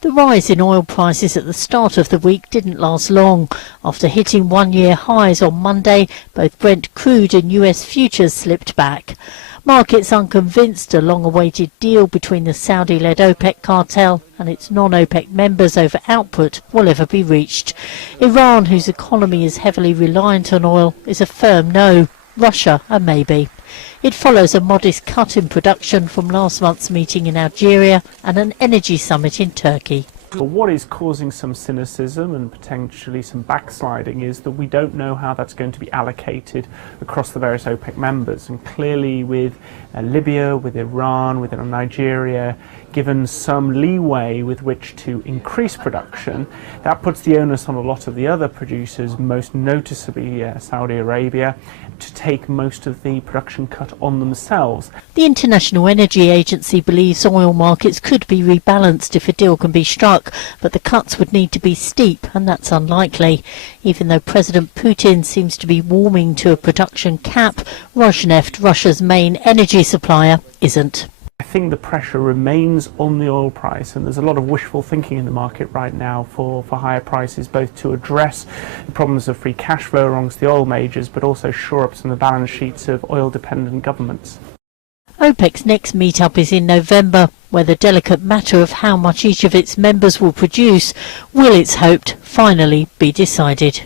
The rise in oil prices at the start of the week didn't last long. After hitting one-year highs on Monday, both Brent crude and US futures slipped back. Markets unconvinced a long-awaited deal between the Saudi-led OPEC cartel and its non-OPEC members over output will ever be reached. Iran, whose economy is heavily reliant on oil, is a firm no. Russia a maybe. It follows a modest cut in production from last month's meeting in Algeria and an energy summit in Turkey. But what is causing some cynicism and potentially some backsliding is that we don't know how that's going to be allocated across the various OPEC members. And clearly with Libya, with Iran, with Nigeria, given some leeway with which to increase production, that puts the onus on a lot of the other producers, most noticeably Saudi Arabia, to take most of the production cut on themselves. The International Energy Agency believes oil markets could be rebalanced if a deal can be struck, but the cuts would need to be steep, and that's unlikely. Even though President Putin seems to be warming to a production cap, Rosneft, Russia's main energy supplier, isn't. I think the pressure remains on the oil price, and there's a lot of wishful thinking in the market right now for higher prices, both to address the problems of free cash flow amongst the oil majors, but also shore up some of the balance sheets of oil-dependent governments. OPEC's next meet-up is in November, where the delicate matter of how much each of its members will produce will, it's hoped, finally be decided.